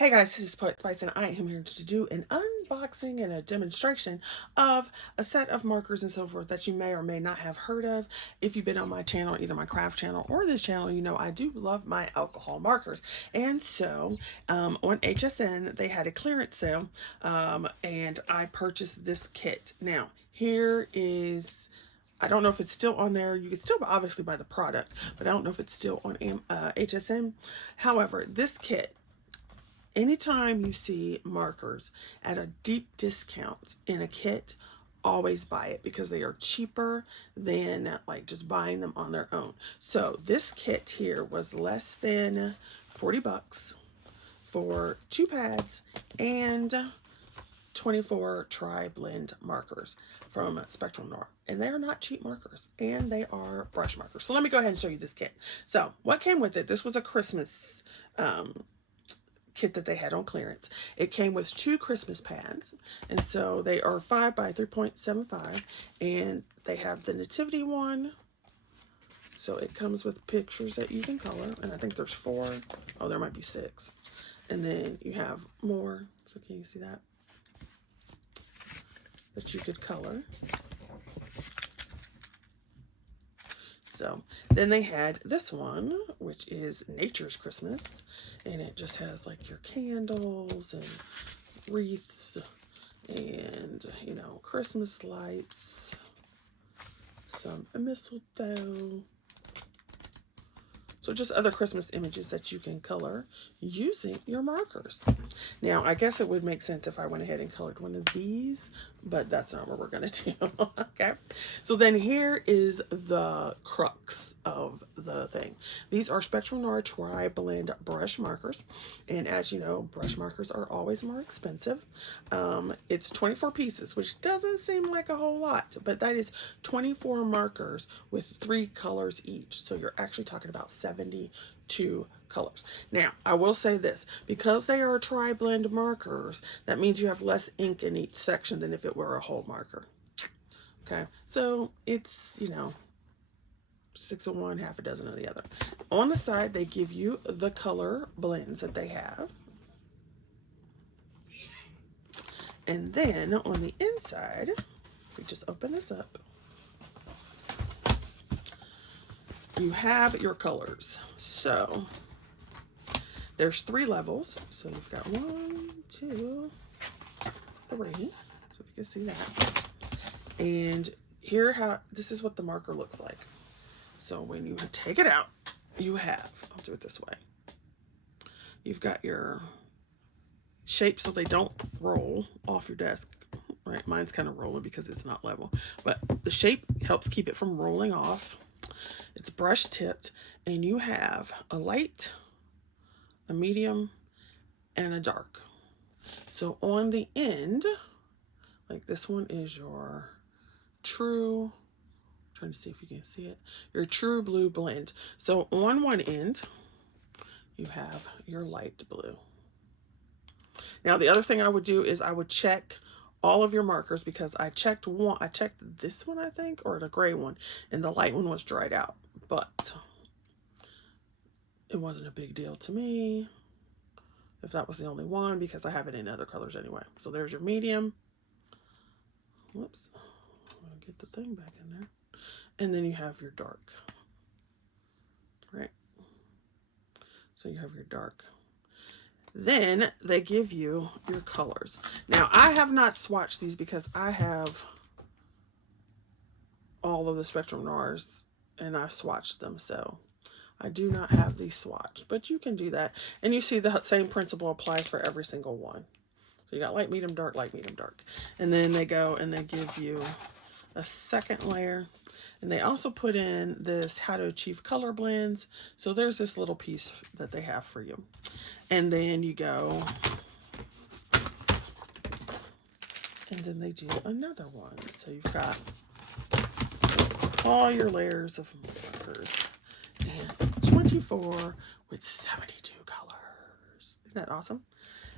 Hey guys, this is Poet Spice and I am here to do an unboxing and a demonstration of a set of markers and so forth that you may or may not have heard of. If you've been on my channel, either my craft channel or this channel, you know I do love my alcohol markers. And so on HSN, they had a clearance sale and I purchased this kit. Now, here is... I don't know if it's still on there. You can still obviously buy the product, but I don't know if it's still on HSN. However, this kit, anytime you see markers at a deep discount in a kit, always buy it because they are cheaper than like just buying them on their own. So this kit here was less than 40 bucks for 2 pads and 24 tri-blend markers from Spectrum Noir. And they are not cheap markers, and they are brush markers. So let me go ahead and show you this kit. So what came with it, this was a Christmas kit that they had on clearance. It came with 2 Christmas pads, and so they are 5 by 3.75, and they have the nativity one. So it comes with pictures that you can color, and I think there's 4. Oh, there might be 6. And then you have more. So can you see that? That you could color. So then they had this one, which is Nature's Christmas, and it just has like your candles and wreaths and, you know, Christmas lights, some mistletoe. So just other Christmas images that you can color using your markers. Now, I guess it would make sense if I went ahead and colored one of these, but that's not what we're going to do. Okay. So then here is the crux of the thing. These are Spectrum Noir Tri-Blend brush markers. And as you know, brush markers are always more expensive. It's 24 pieces, which doesn't seem like a whole lot, but that is 24 markers with 3 colors each. So you're actually talking about 72 colors. Now, I will say this, because they are tri-blend markers, that means you have less ink in each section than if it were a whole marker. Okay, so it's, you know, 6 of one, half a dozen of the other. On the side, they give you the color blends that they have. And then on the inside, we just open this up, you have your colors. So there's 3 levels. So you've got 1, 2, 3. So if you can see that. And here this is what the marker looks like. So when you take it out, you have, I'll do it this way. You've got your shapes so they don't roll off your desk. Right, mine's kind of rolling because it's not level. But the shape helps keep it from rolling off. It's brush tipped, and you have a light, a medium, and a dark. So on the end, like this one is your true, I'm trying to see if you can see it, your true blue blend. So on one end, you have your light blue. Now the other thing I would do is I would check all of your markers, because I checked this one, I think, or the gray one, and the light one was dried out, but it wasn't a big deal to me if that was the only one, because I have it in other colors anyway. So there's your medium. Whoops, I'm gonna get the thing back in there. And then you have your dark, right? So you have your dark. Then they give you your colors. Now, I have not swatched these because I have all of the Spectrum Noirs and I swatched them. So I do not have these swatched, but you can do that. And you see the same principle applies for every single one. So you got light, medium, dark, light, medium, dark. And then they go and they give you a second layer. And they also put in this how to achieve color blends. So there's this little piece that they have for you. And then you go, and then they do another one. So you've got all your layers of markers, and 24 with 72 colors. Isn't that awesome?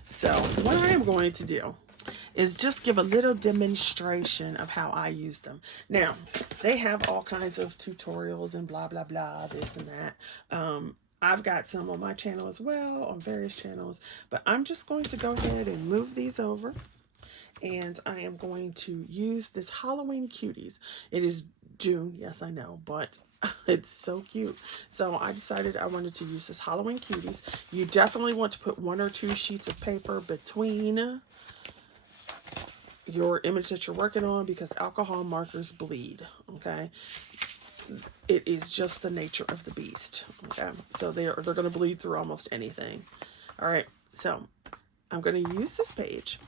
So what I am going to do is just give a little demonstration of how I use them. Now, they have all kinds of tutorials and blah, blah, blah, this and that. I've got some on my channel as well, on various channels, but I'm just going to go ahead and move these over. And I am going to use this Halloween Cuties. It is June, yes, I know, but it's so cute. So I decided I wanted to use this Halloween Cuties. You definitely want to put 1 or 2 sheets of paper between your image that you're working on, because alcohol markers bleed, okay? It is just the nature of the beast, okay? So they're going to bleed through almost anything. All right, so I'm going to use this page,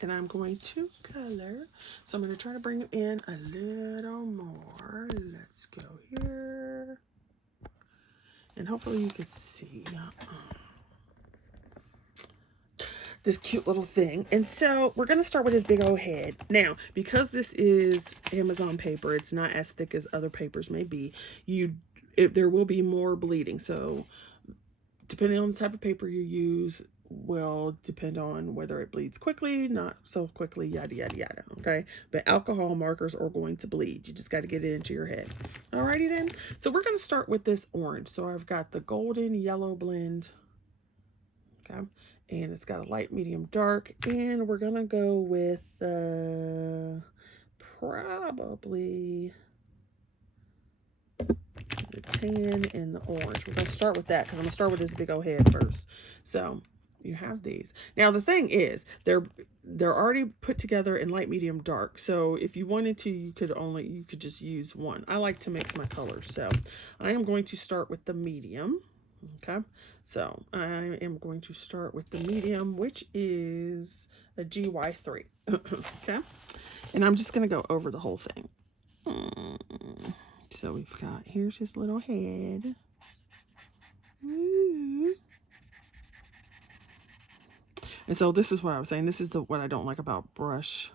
and I'm going to color. So I'm going to try to bring in a little more. Let's go here. And hopefully you can see this cute little thing. And so we're going to start with his big old head. Now, because this is Amazon paper, it's not as thick as other papers may be. There will be more bleeding. So depending on the type of paper you use will depend on whether it bleeds quickly, not so quickly, yada, yada, yada, okay? But alcohol markers are going to bleed. You just got to get it into your head. Alrighty then. So we're going to start with this orange. So I've got the golden yellow blend, okay? And it's got a light, medium, dark. And we're going to go with probably the tan and the orange. We're going to start with that because I'm going to start with this big old head first. So you have these. Now the thing is, they're already put together in light, medium, dark. So if you wanted to, you could just use one. I like to mix my colors. So I am going to start with the medium. Okay. So I am going to start with the medium, which is a GY3. Okay. And I'm just going to go over the whole thing. So we've got, here's his little head. Ooh. And so this is what I was saying. This is what I don't like about brush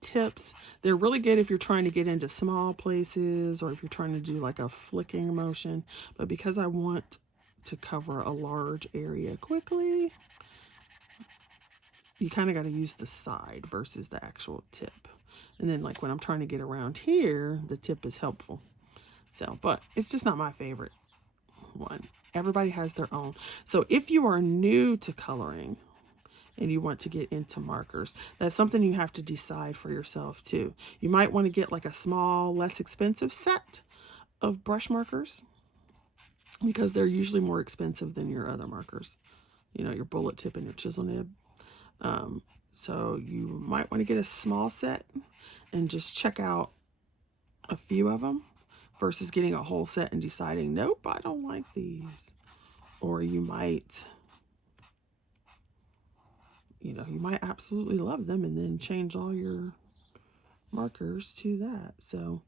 tips. They're really good if you're trying to get into small places or if you're trying to do like a flicking motion. But because I want to cover a large area quickly, you kind of got to use the side versus the actual tip. And then like when I'm trying to get around here, the tip is helpful. So, but it's just not my favorite one. Everybody has their own. So if you are new to coloring and you want to get into markers, that's something you have to decide for yourself too. You might want to get like a small, less expensive set of brush markers because they're usually more expensive than your other markers. You know, your bullet tip and your chisel nib. So you might want to get a small set and just check out a few of them versus getting a whole set and deciding, nope, I don't like these. Or you might, you might absolutely love them and then change all your markers to that. So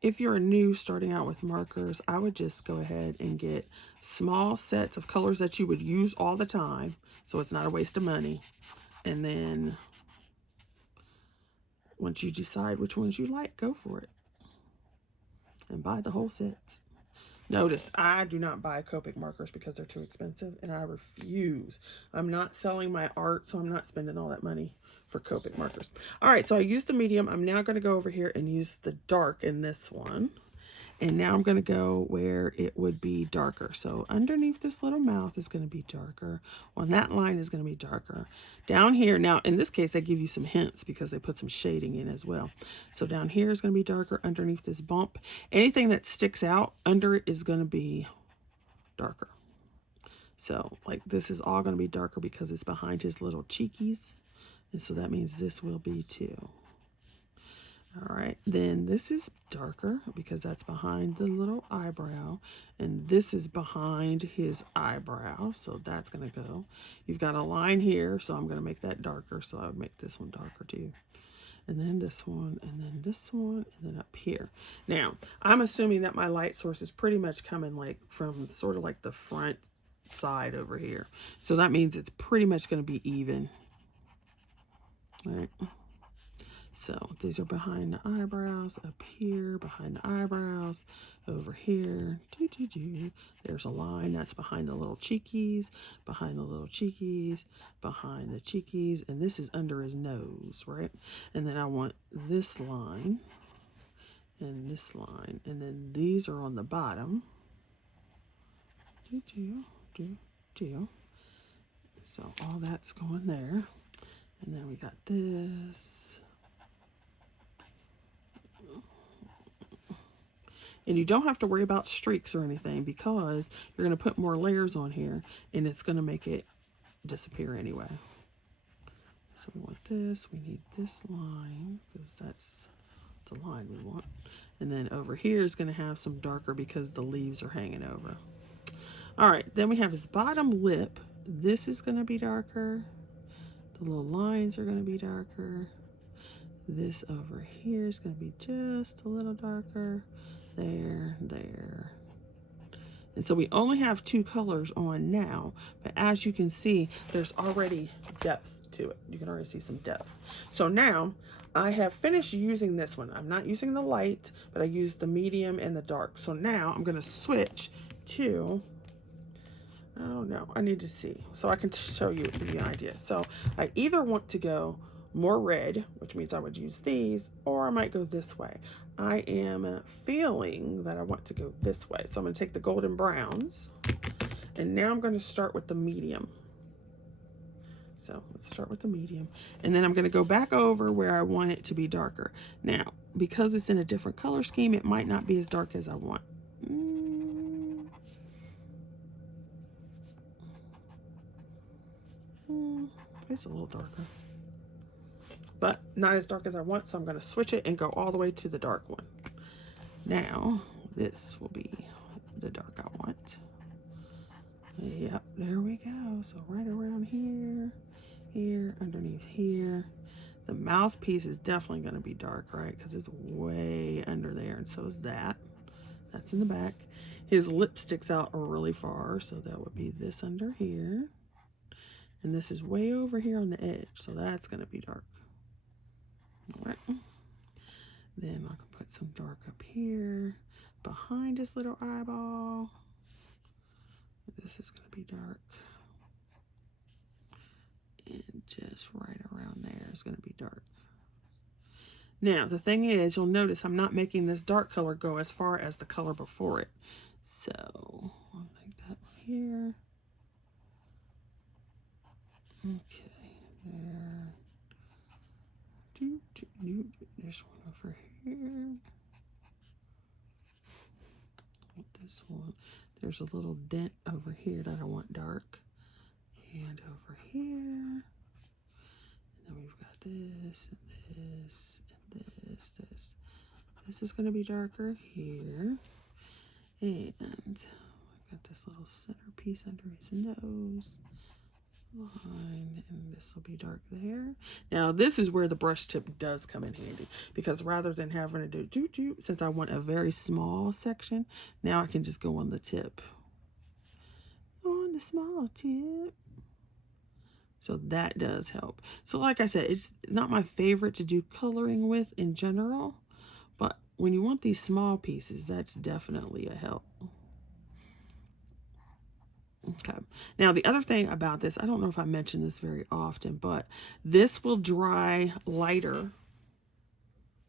if you're new starting out with markers, I would just go ahead and get small sets of colors that you would use all the time, so it's not a waste of money. And then once you decide which ones you like, go for it and buy the whole sets. Notice, I do not buy Copic markers because they're too expensive, and I refuse. I'm not selling my art, so I'm not spending all that money for Copic markers. All right, so I used the medium. I'm now going to go over here and use the dark in this one. And now I'm going to go where it would be darker. So underneath this little mouth is going to be darker. On that line is going to be darker. Down here, now in this case, they give you some hints because they put some shading in as well. So down here is going to be darker underneath this bump. Anything that sticks out under it is going to be darker. So like this is all going to be darker because it's behind his little cheekies. And so that means this will be too. All right, then this is darker because that's behind the little eyebrow, and this is behind his eyebrow, so that's going to go. You've got a line here, so I'm going to make that darker, so I would make this one darker too. And then this one, and then this one, and then up here. Now, I'm assuming that my light source is pretty much coming like from sort of like the front side over here. So that means it's pretty much going to be even. All right. So these are behind the eyebrows, up here, behind the eyebrows, over here. There's a line that's behind the little cheekies, behind the little cheekies, behind the cheekies, and this is under his nose, right? And then I want this line and this line, and then these are on the bottom. So all that's going there. And then we got this. And you don't have to worry about streaks or anything because you're going to put more layers on here and it's going to make it disappear anyway. So we want this, we need this line because that's the line we want. And then over here is going to have some darker because the leaves are hanging over. All right, then we have his bottom lip. This is going to be darker. The little lines are going to be darker. This over here is going to be just a little darker. There, there. And so we only have 2 colors on now, but as you can see, there's already depth to it. You can already see some depth. So now I have finished using this one. I'm not using the light, but I used the medium and the dark. So now I'm going to switch to, oh no, I need to see so I can show you the idea. So I either want to go more red, which means I would use these, or I might go this way. I am feeling that I want to go this way. So I'm going to take the golden browns, and now I'm going to start with the medium. So let's start with the medium, and then I'm going to go back over where I want it to be darker. Now, because it's in a different color scheme, it might not be as dark as I want. It's a little darker, but not as dark as I want, so I'm going to switch it and go all the way to the dark one. Now, this will be the dark I want. Yep, there we go. So right around here, here, underneath here. The mouthpiece is definitely going to be dark, right? Because it's way under there, and so is that. That's in the back. His lip sticks out really far, so that would be this under here. And this is way over here on the edge, so that's going to be dark. All right. Then I can put some dark up here behind his little eyeball. This is going to be dark. And just right around there is going to be dark. Now, the thing is, you'll notice I'm not making this dark color go as far as the color before it. So I'll make that here. Okay, there. There's one over here. This one. There's a little dent over here that I want dark. And over here. And then we've got this, and this, and this. This is going to be darker here. And I've got this little centerpiece under his nose. Line, and this will be dark there. Now this is where the brush tip does come in handy, because rather than having to do since I want a very small section, now I can just go on the tip, on the small tip. So that does help. So like I said, it's not my favorite to do coloring with in general, but when you want these small pieces, that's definitely a help. Okay, now the other thing about this, I don't know if I mention this very often, but this will dry lighter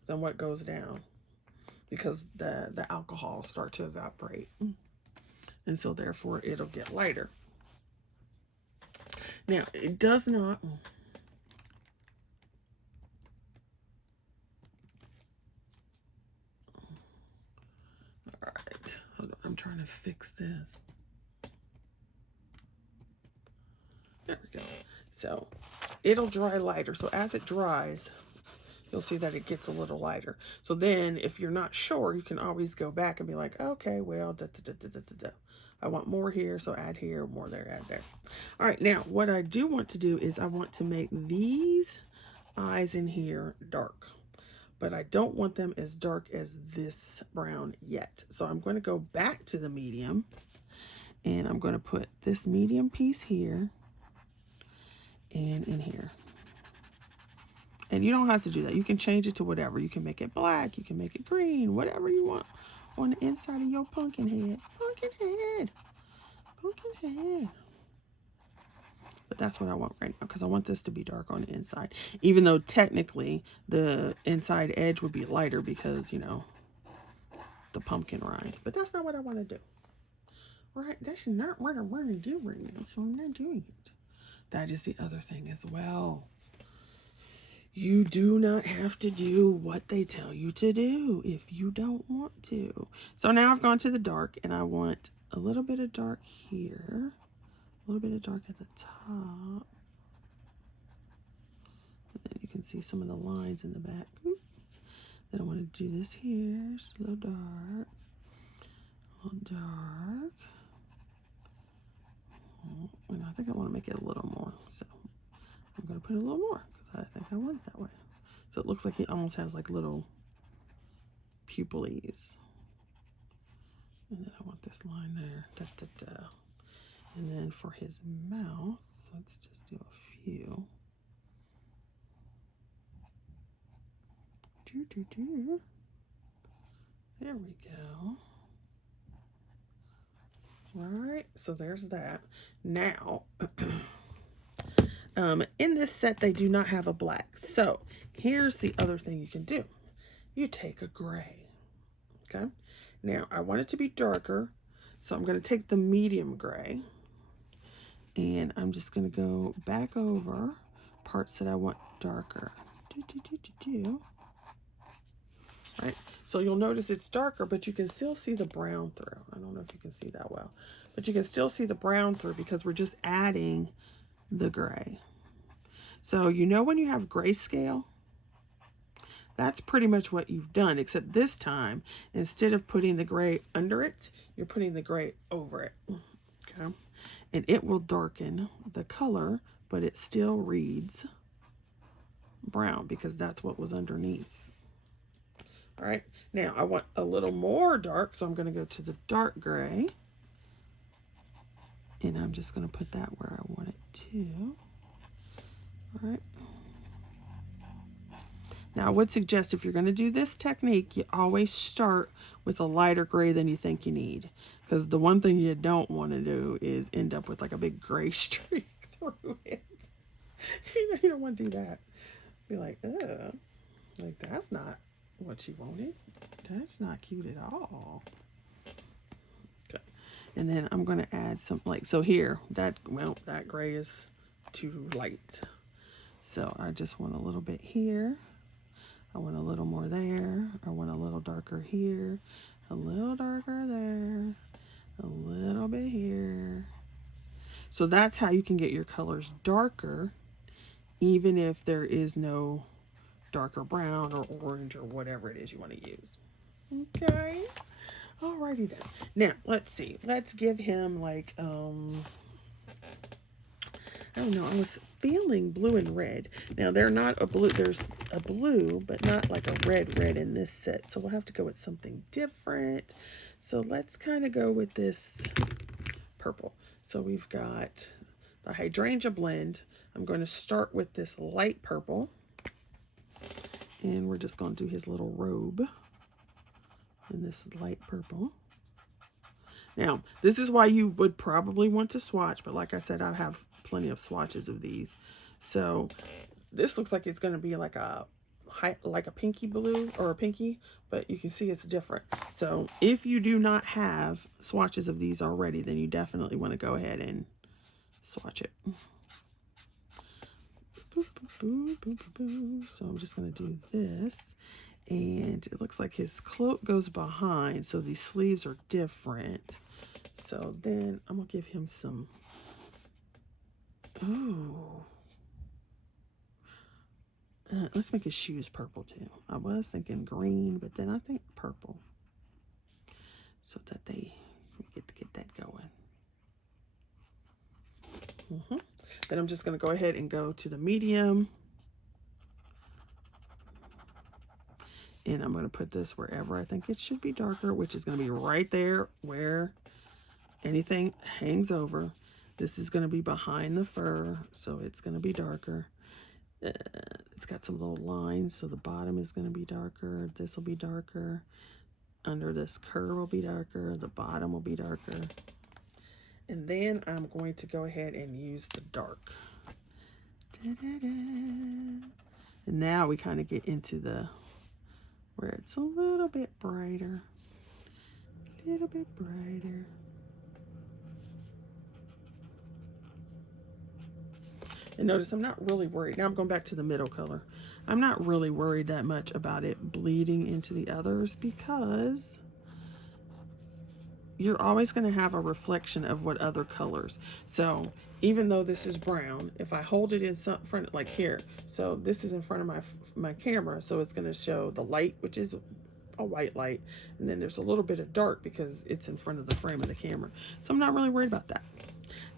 than what goes down because the alcohol will start to evaporate. And so therefore it'll get lighter. Now it does not. All right, hold on, I'm trying to fix this. There we go. So it'll dry lighter. So as it dries, you'll see that it gets a little lighter. So then if you're not sure, you can always go back and be like, okay, well, I want more here, so add here, more there, add there. All right, now what I do want to do is I want to make these eyes in here dark, but I don't want them as dark as this brown yet. So I'm going to go back to the medium, and I'm going to put this medium piece here and in here. And you don't have to do that. You can change it to whatever. You can make it black, you can make it green, whatever you want on the inside of your pumpkin head. Pumpkin head. Pumpkin head. But that's what I want right now, because I want this to be dark on the inside. Even though technically the inside edge would be lighter because, you know, the pumpkin rind. But that's not what I want to do. Right, that's not what I want to do right now, so I'm not doing it. That is the other thing as well. You do not have to do what they tell you to do if you don't want to. So now I've gone to the dark, and I want a little bit of dark here, a little bit of dark at the top. And then you can see some of the lines in the back. Then I want to do this here, just a little dark, a little dark. And I think I want to make it a little more, so I'm going to put a little more because I think I want it that way. So it looks like he almost has like little pupils. And then I want this line there. Da, da, da. And then for his mouth, let's just do a few. Doo, doo, doo. There we go. All right, so there's that. Now, in this set, they do not have a black. So here's the other thing you can do. You take a gray, okay? Now, I want it to be darker, so I'm going to take the medium gray, and I'm just going to go back over parts that I want darker. Right? So you'll notice it's darker, but you can still see the brown through. I don't know if you can see that well, but you can still see the brown through because we're just adding the gray. So you know when you have grayscale, that's pretty much what you've done, except this time, instead of putting the gray under it, you're putting the gray over it. Okay? And it will darken the color, but it still reads brown because that's what was underneath. All right, now I want a little more dark, so I'm going to go to the dark gray. And I'm just going to put that where I want it to. All right. Now, I would suggest if you're going to do this technique, you always start with a lighter gray than you think you need. Because the one thing you don't want to do is end up with like a big gray streak through it. You don't want to do that. Be like, ugh, like that's not what you wanted. That's not cute at all. Okay. And then I'm going to add some, like, so here, that gray is too light. So I just want a little bit here. I want a little more there. I want a little darker here. A little darker there. A little bit here. So that's how you can get your colors darker, even if there is no darker brown or orange or whatever it is you want to use. Okay. Alrighty then. Now, let's see. Let's give him like, I don't know. I was feeling blue and red. Now, they're not a blue. There's a blue, but not like a red in this set. So we'll have to go with something different. So let's kind of go with this purple. So we've got the hydrangea blend. I'm going to start with this light purple. And we're just going to do his little robe in this light purple. Now, this is why you would probably want to swatch, but like I said, I have plenty of swatches of these. So this looks like it's going to be like a pinky blue or a pinky, but you can see it's different. So if you do not have swatches of these already, then you definitely want to go ahead and swatch it. So I'm just going to do this, and it looks like his cloak goes behind, so these sleeves are different. So then I'm going to give him some, let's make his shoes purple too. I was thinking green, but then I think purple, so that we get to get that going. Then I'm just going to go ahead and go to the medium. And I'm going to put this wherever I think it should be darker, which is going to be right there where anything hangs over. This is going to be behind the fur, so it's going to be darker. It's got some little lines, so the bottom is going to be darker. This will be darker. Under this curve will be darker. The bottom will be darker. And then I'm going to go ahead and use the dark. And now we kind of get into the, where it's a little bit brighter. A little bit brighter. And notice I'm not really worried. Now I'm going back to the middle color. I'm not really worried that much about it bleeding into the others because you're always going to have a reflection of what other colors. So even though this is brown, if I hold it in front, like here, so this is in front of my camera, so it's going to show the light, which is a white light, and then there's a little bit of dark because it's in front of the frame of the camera. So I'm not really worried about that.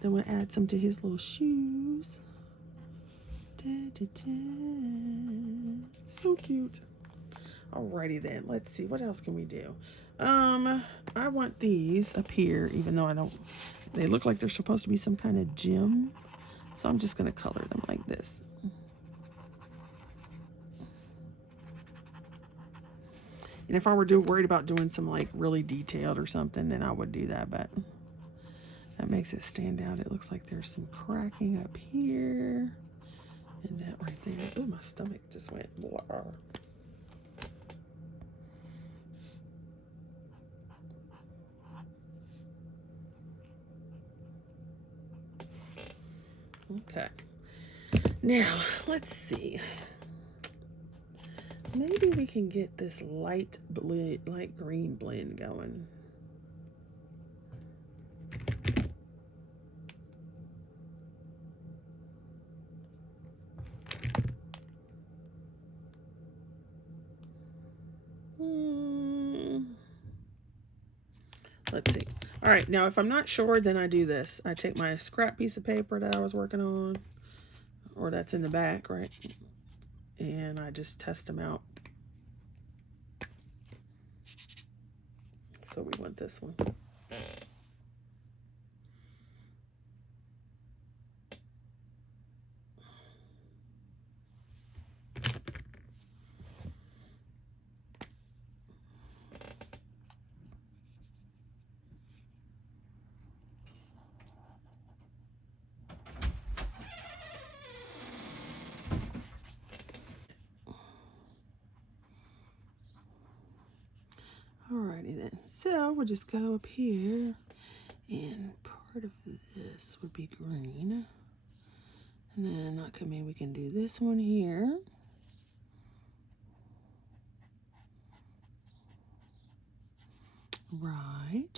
Then we'll add some to his little shoes. Da, da, da. So cute. Alrighty then, let's see, what else can we do? I want these up here, even though I don't, they look like they're supposed to be some kind of gem. So I'm just gonna color them like this. And if I were worried about doing some like really detailed or something, then I would do that, but that makes it stand out. It looks like there's some cracking up here. And that right there. Oh, my stomach just went blah. Okay. Now, let's see. Maybe we can get this light green blend going. Let's see. All right, now if I'm not sure, then I do this. I take my scrap piece of paper that I was working on, or that's in the back, right? And I just test them out. So we want this one. Alrighty then. So we'll just go up here, and part of this would be green. And then that could mean we can do this one here. Right.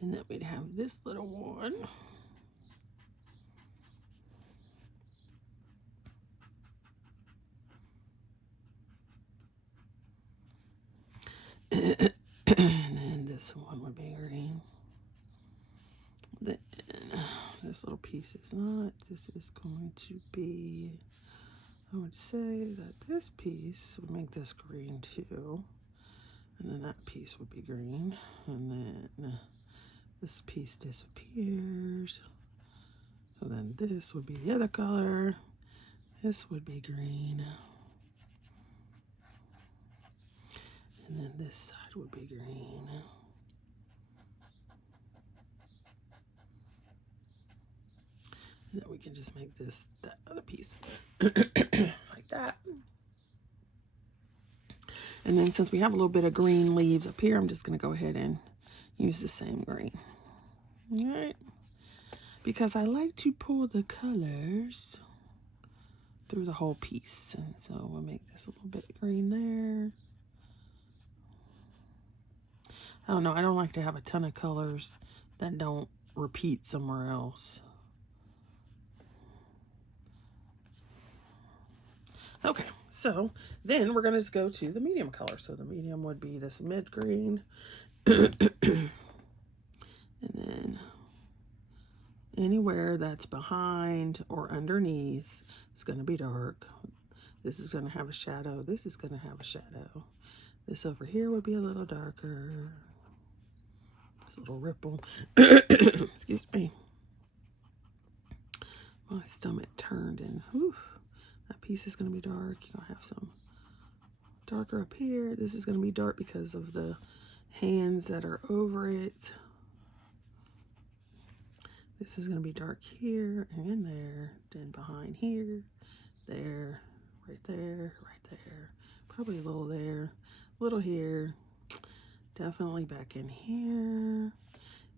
And then we'd have this little one. And then this one would be green. Then this little piece is not. This is going to be, I would say that this piece would make this green too. And then that piece would be green. And then this piece disappears. So then this would be the other color. This would be green. And then this side would be green. And then we can just make this that other piece like that. And then since we have a little bit of green leaves up here, I'm just going to go ahead and use the same green. All right. Because I like to pull the colors through the whole piece. And so we'll make this a little bit green there. I don't know. I don't like to have a ton of colors that don't repeat somewhere else. Okay, so then we're going to just go to the medium color. So the medium would be this mid green. And then anywhere that's behind or underneath is going to be dark. This is going to have a shadow. This is going to have a shadow. This over here would be a little darker. This little ripple. Excuse me. My stomach turned and whew, that piece is going to be dark. You're going to have some darker up here. This is going to be dark because of the hands that are over it. This is going to be dark here and there, then behind here, there, right there, right there, probably a little there, a little here, definitely back in here,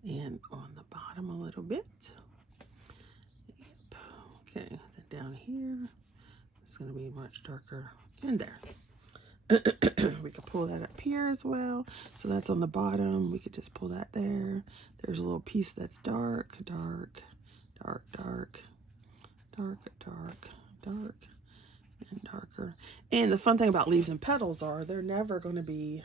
and on the bottom a little bit. down here. It's going to be much darker in there. We could pull that up here as well. So that's on the bottom. We could just pull that there. There's a little piece that's dark, dark, dark, dark, dark, dark, dark, and darker. And the fun thing about leaves and petals are they're never going to be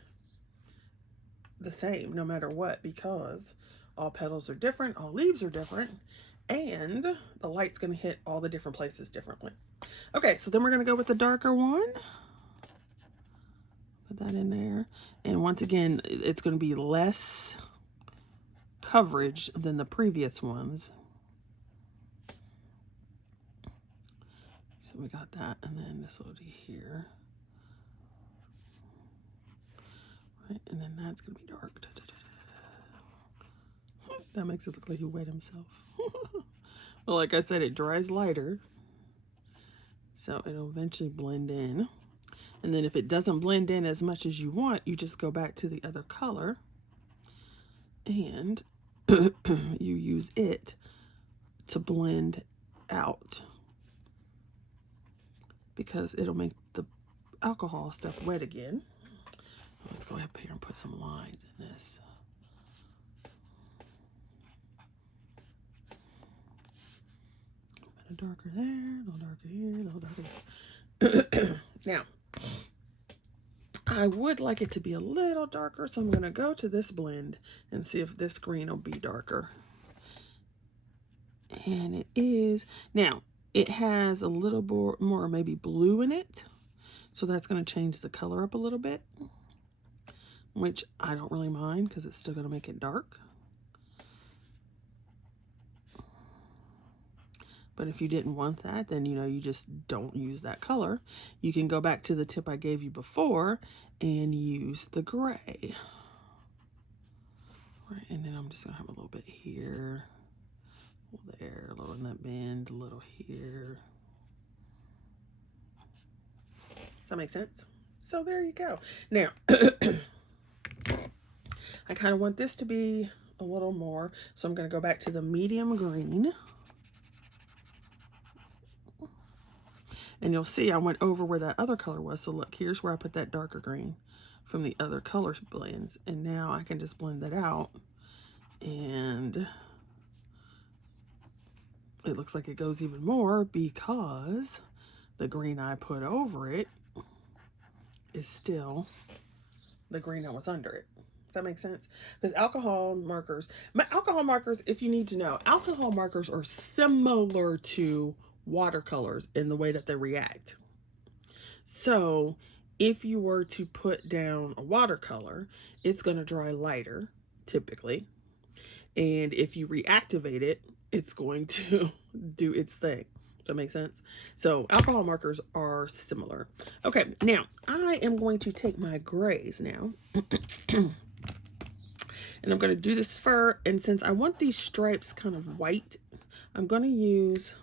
the same no matter what, because all petals are different, all leaves are different, and the light's going to hit all the different places differently. Okay, so then we're going to go with the darker one. Put that in there. And once again, it's going to be less coverage than the previous ones. So we got that, and then this will be here. Right, and then that's going to be dark. That makes it look like he wet himself. Well, like I said, it dries lighter, so it'll eventually blend in. And then if it doesn't blend in as much as you want, you just go back to the other color and you use it to blend out, because it'll make the alcohol stuff wet again. Let's go up here and put some lines in this. A little darker there, a little darker here, a little darker there. Now, I would like it to be a little darker, so I'm going to go to this blend and see if this green will be darker. And it is. Now, it has a little more maybe blue in it, so that's going to change the color up a little bit, which I don't really mind because it's still going to make it dark. But if you didn't want that, then you just don't use that color. You can go back to the tip I gave you before and use the gray. Right, and then I'm just going to have a little bit here, a little there, a little in that bend, a little here. Does that make sense? So there you go. Now, I kind of want this to be a little more, so I'm going to go back to the medium green. And you'll see I went over where that other color was. So look, here's where I put that darker green from the other color blends. And now I can just blend that out. And it looks like it goes even more because the green I put over it is still the green that was under it. Does that make sense? Because alcohol markers, if you need to know, alcohol markers are similar to watercolors in the way that they react. So if you were to put down a watercolor, it's going to dry lighter typically, and if you reactivate it, it's going to do its thing. Does that make sense? So alcohol markers are similar. Okay, now I am going to take my grays now and I'm going to do this fur, and since I want these stripes kind of white, I'm going to use,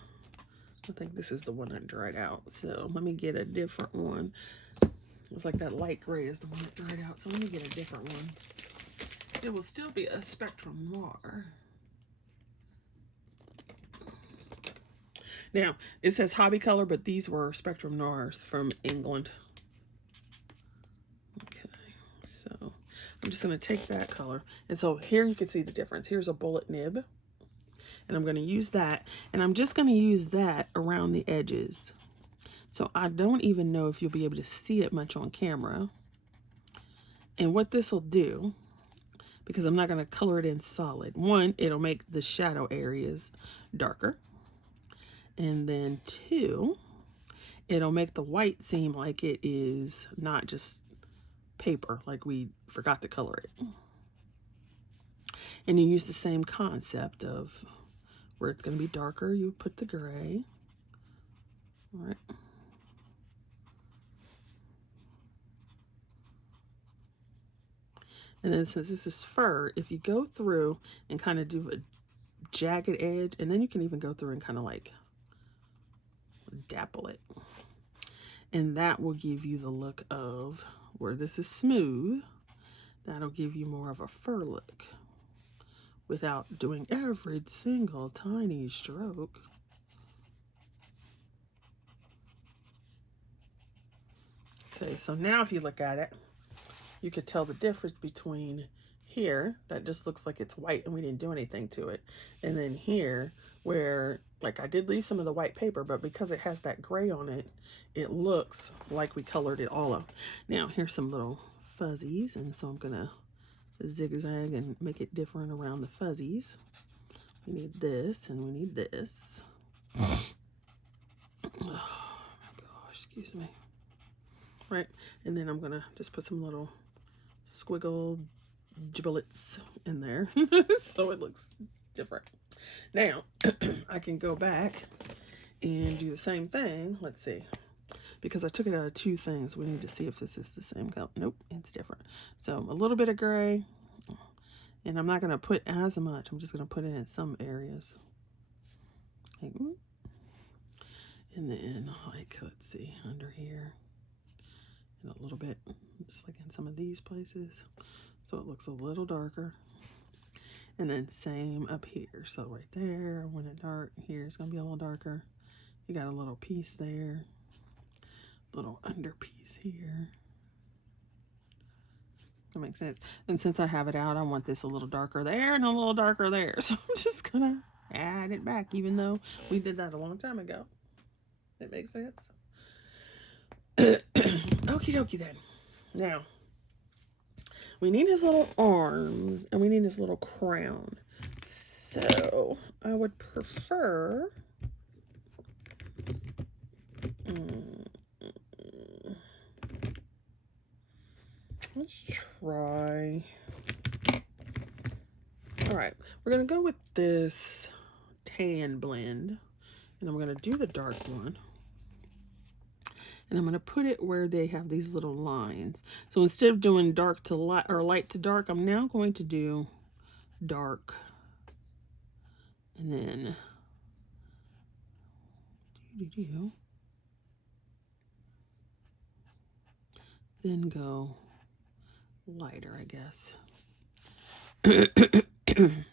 I think this is the one that dried out. So let me get a different one. It's like that light gray is the one that dried out. So let me get a different one. It will still be a Spectrum Noir. Now, it says hobby color, but these were Spectrum Noirs from England. Okay, so I'm just going to take that color. And so here you can see the difference. Here's a bullet nib. And I'm going to use that, and I'm just going to use that around the edges. So I don't even know if you'll be able to see it much on camera. And what this will do, because I'm not going to color it in solid, one, it'll make the shadow areas darker. And then two, it'll make the white seem like it is not just paper, like we forgot to color it. And you use the same concept of where it's going to be darker, you put the gray. All right. And then since this is fur, if you go through and kind of do a jagged edge, and then you can even go through and kind of like dapple it. And that will give you the look of where this is smooth. That'll give you more of a fur look without doing every single tiny stroke. Okay, so now if you look at it, you could tell the difference between here, that just looks like it's white and we didn't do anything to it, and then here, where, like, I did leave some of the white paper, but because it has that gray on it, it looks like we colored it all up. Now, here's some little fuzzies, and so I'm gonna zigzag and make it different around the fuzzies. We need this, and we need this. Oh my gosh, excuse me. Right, and then I'm gonna just put some little squiggle giblets in there so it looks different. Now I can go back and do the same thing. Let's see, because I took it out of two things, we need to see if this is the same color. Nope, it's different. So a little bit of gray, and I'm not going to put as much, I'm just going to put it in some areas, like, and then, like, let's see, under here, and a little bit just like in some of these places, so it looks a little darker. And then same up here, so right there, when it's dark, here it's gonna be a little darker. You got a little piece there, little under piece here. That makes sense. And since I have it out, I want this a little darker there and a little darker there, so I'm just gonna add it back, even though we did that a long time ago. That makes sense. Okie dokie then. Now, we need his little arms and we need his little crown. So I would prefer, let's try. All right, we're gonna go with this tan blend, and I'm gonna do the dark one. And I'm going to put it where they have these little lines. So instead of doing dark to light or light to dark, I'm now going to do dark. And then then go lighter, I guess. And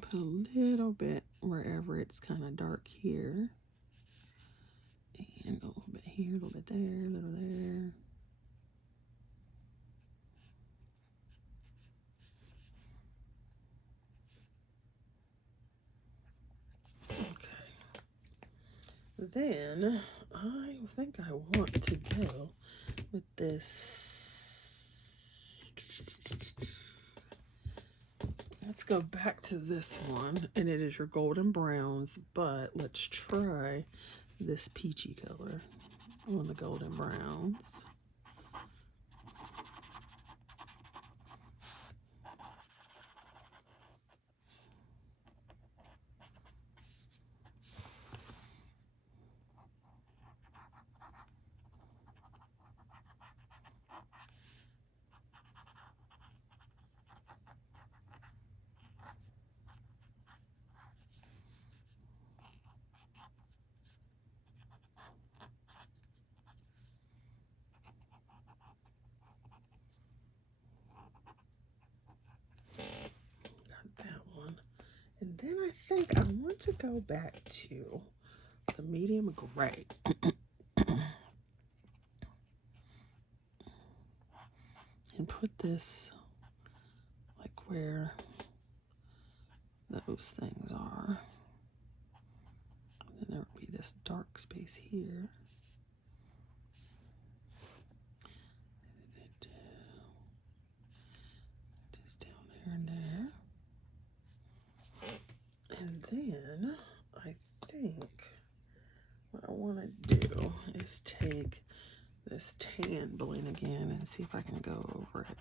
put a little bit wherever it's kind of dark here. And a little bit here, a little bit there, a little there. Okay. Then I think I want to go with this. Let's go back to this one, and it is your golden browns, but let's try this peachy color on the golden browns. And then I think I want to go back to the medium gray. And put this like where those things are. And then there would be this dark space here. Just down there and there. And then I think what I want to do is take this tan blend again and see if I can go over it.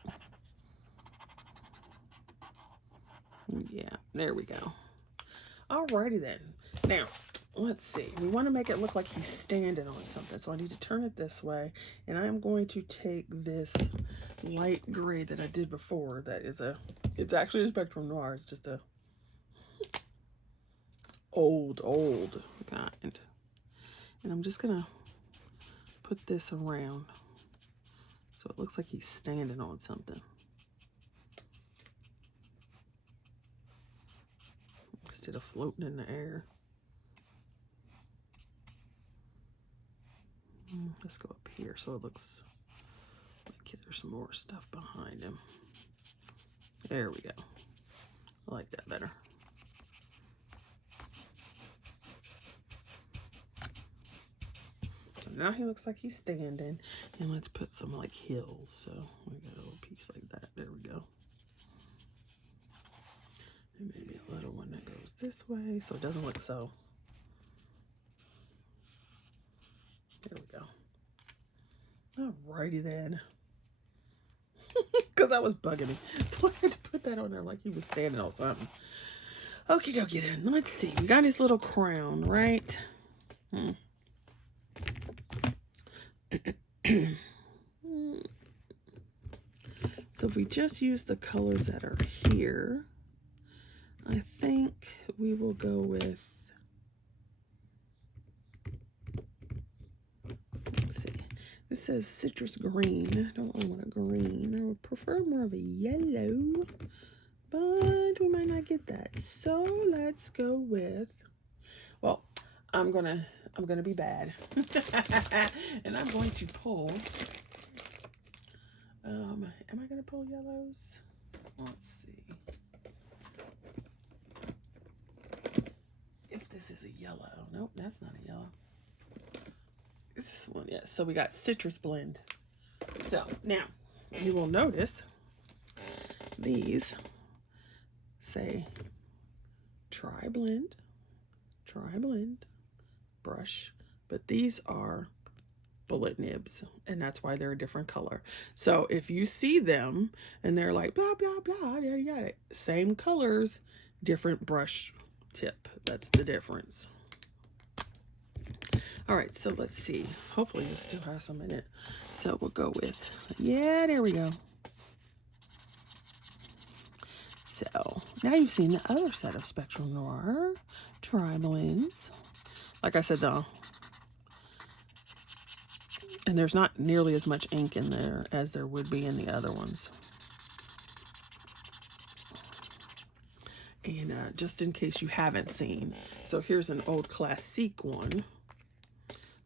Yeah, there we go. Alrighty then. Now, let's see. We want to make it look like he's standing on something. So I need to turn it this way. And I am going to take this light gray that I did before. That is it's actually a Spectrum Noir. It's just a old kind. And I'm just going to put this around so it looks like he's standing on something. Instead of floating in the air. Let's go up here so it looks like there's more stuff behind him. There we go. I like that better. So now he looks like he's standing. And let's put some like hills. So we got a little piece like that. There we go. And maybe a little one that goes this way so it doesn't look so. There we go. Alrighty then. Because that was bugging me. So I had to put that on there like he was standing on something. Okie dokie then. Let's see. We got his little crown, right? So if we just use the colors that are here, I think we will go with, let's see, this says citrus green. I don't really want a green. I would prefer more of a yellow, but we might not get that. So let's go with, well, I'm gonna be bad. And I'm going to pull, am I gonna pull yellows? Let's see. If this is a yellow. Nope, that's not a yellow. It's this one, yes. So we got citrus blend. So now you will notice these say try blend, brush, but these are bullet nibs, and that's why they're a different color. So if you see them and they're like blah blah blah yada yada, same colors, different brush tip. That's the difference. All right, so let's see. Hopefully this still has some in it. So we'll go with, yeah, there we go. So now you've seen the other set of Spectrum Noir tri blends. Like I said though, and there's not nearly as much ink in there as there would be in the other ones. And just in case you haven't seen, so here's an old classique one.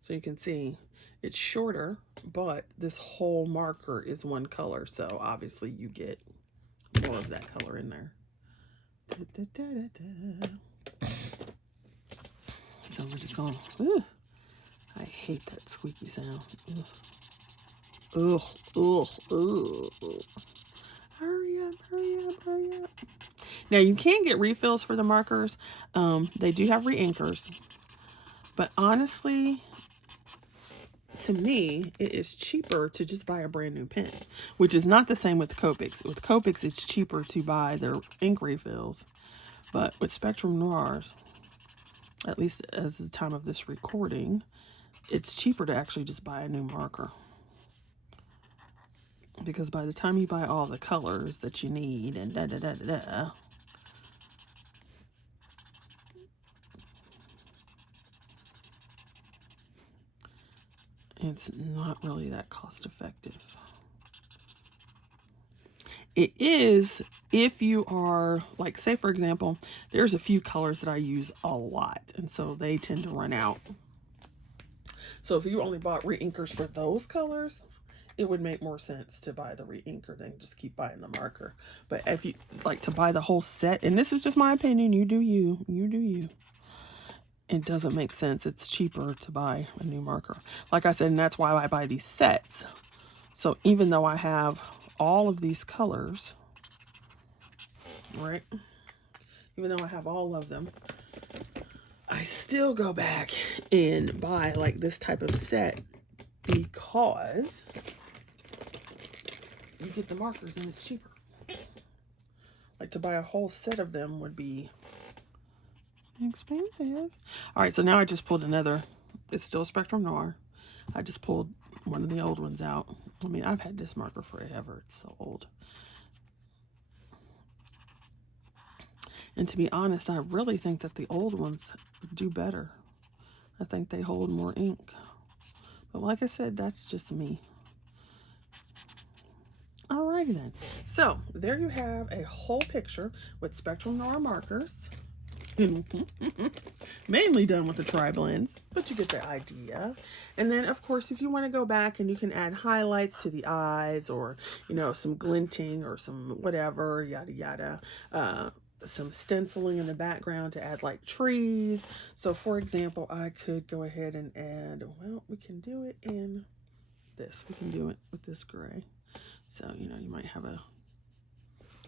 So you can see it's shorter, but this whole marker is one color. So obviously you get more of that color in there. So we're just going, I hate that squeaky sound. Ugh, ugh, ugh, ugh. Hurry up, hurry up, hurry up. Now you can get refills for the markers. They do have re-inkers. But honestly, to me, it is cheaper to just buy a brand new pen, which is not the same with Copics. With Copics, it's cheaper to buy their ink refills. But with Spectrum Noirs, at least as the time of this recording, it's cheaper to actually just buy a new marker. Because by the time you buy all the colors that you need and da-da-da-da-da, it's not really that cost effective. It is if you are, like, say for example, there's a few colors that I use a lot, and so they tend to run out. So if you only bought re-inkers for those colors, it would make more sense to buy the re-inker than just keep buying the marker. But if you like to buy the whole set, and this is just my opinion, you do you, you do you. It doesn't make sense. It's cheaper to buy a new marker. Like I said, and that's why I buy these sets. So even though I have all of these colors, right? Even though I have all of them, I still go back and buy like this type of set because you get the markers and it's cheaper. Like to buy a whole set of them would be expensive. All right, so now I just pulled another. It's still Spectrum Noir. I just pulled one of the old ones out. I mean, I've had this marker forever. It's so old. And to be honest, I really think that the old ones do better. I think they hold more ink. But like I said, that's just me. Alrighty then. So there you have a whole picture with Spectrum Noir markers. Mainly done with the tri-blends, but you get the idea. And then, of course, if you want to go back and you can add highlights to the eyes, or, you know, some glinting or some whatever, yada, yada. Some stenciling in the background to add like trees. So, for example, I could go ahead and add, well, we can do it in this. We can do it with this gray. So, you know, you might have a,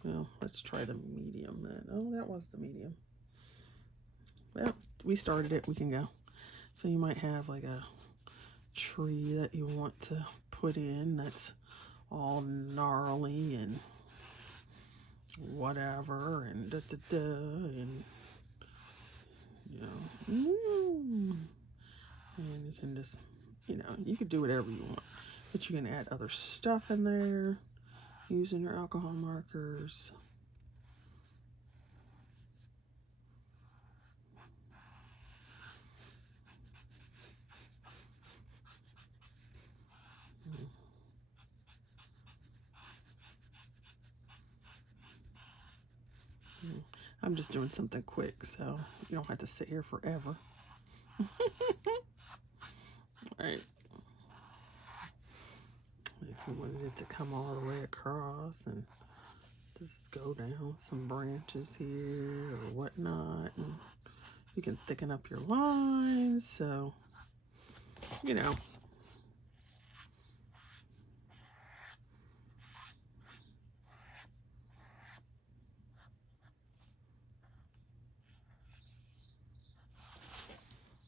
well, let's try the medium then. Oh, that was the medium. Well, we started it, we can go. So you might have like a tree that you want to put in that's all gnarly and whatever, and and you know, and you can just, you know, you could do whatever you want, but you can add other stuff in there using your alcohol markers. I'm just doing something quick, so you don't have to sit here forever. Right. If you wanted it to come all the way across and just go down some branches here or whatnot, and you can thicken up your lines, so, you know.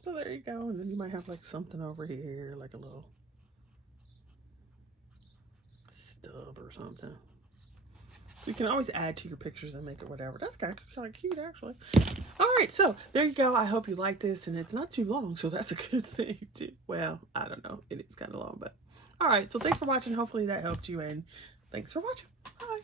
So there you go, and then you might have like something over here, like a little stub or something. So you can always add to your pictures and make it whatever. That's kind of cute, actually. All right, so there you go. I hope you like this, and it's not too long, so that's a good thing too. Well, I don't know. It is kind of long, but all right. So thanks for watching. Hopefully that helped you, and thanks for watching. Bye.